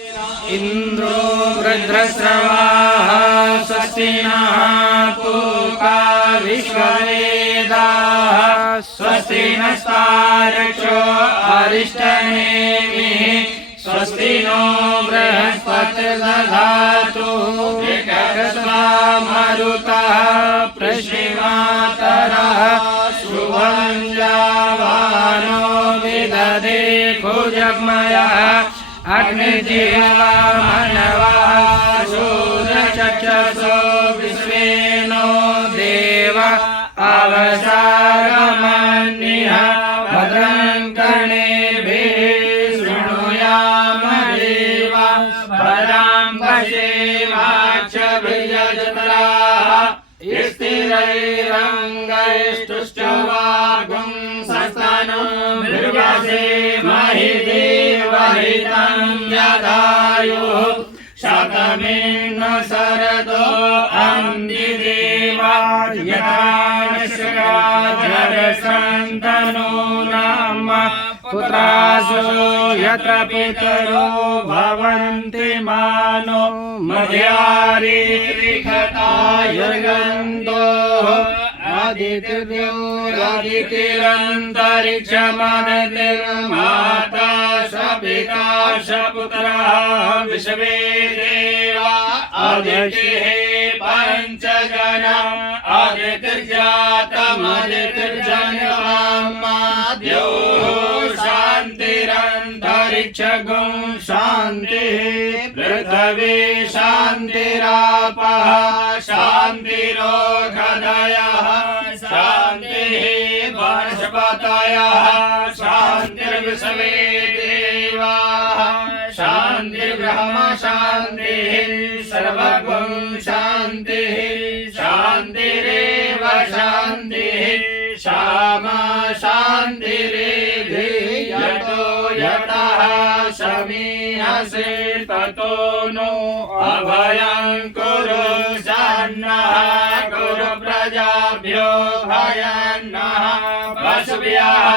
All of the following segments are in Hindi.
इन्द्रो वृद्रस्रवाः स्वस्तिनः पूका विश्ववेदाः स्वस्ति नस्तारक्षो अरिष्टनेमिः स्वस्ति नो बृहस्पतिर्दधातु मरुतः पृश्निमातरः शुभञ्जावानो विदधे भुजग्मयः अग्निजिया मनवः शो नो देव अवसारमणिः भजन् कर्णे शृणुयाम देव पराम् भेवा च भित्रा वा यदायुः शतमेन शरदो अन्दिदेवा यथानशराजरसन्तनो नाम पुत्रासु यत्र पितरो भवन्ति मानो मध्यारिखतायुर्गन्धोः आदितिर्योरादितिरन्तरिक्षमनतिर्माता सपिता सपुत्रः विश्वे देवा आदितिः पञ्चगणा आदितिर्जातमदितिर्जन्माद्यो शान्तिरन्तरिक्षगुं शान्तिः। पृथ्वी शान्तिरापः शान्तिरोगदयः शान्तिः वनस्पतयः शान्तिर्विश्वे देवाः, शान्तिर्ब्रह्म शान्तिः, सर्वगुं शान्तिः, शान्तिरेव शान्तिः श्यामा शान्तिरेधि समीहसे ततो नो अभयं कुरु सन्नः कुरु प्रजाभ्यो भयन्नः वसुभ्यः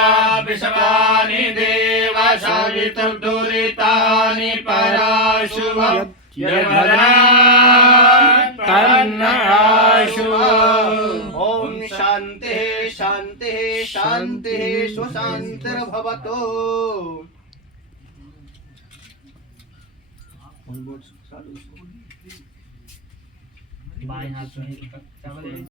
विश्वानि देव सवितुर्दुरितानि पराशुभ तन्नाशुभ ॐ शान्तिः शान्तिः शान्तिः सुशान्तिर्भवतु बाएँ हाथ में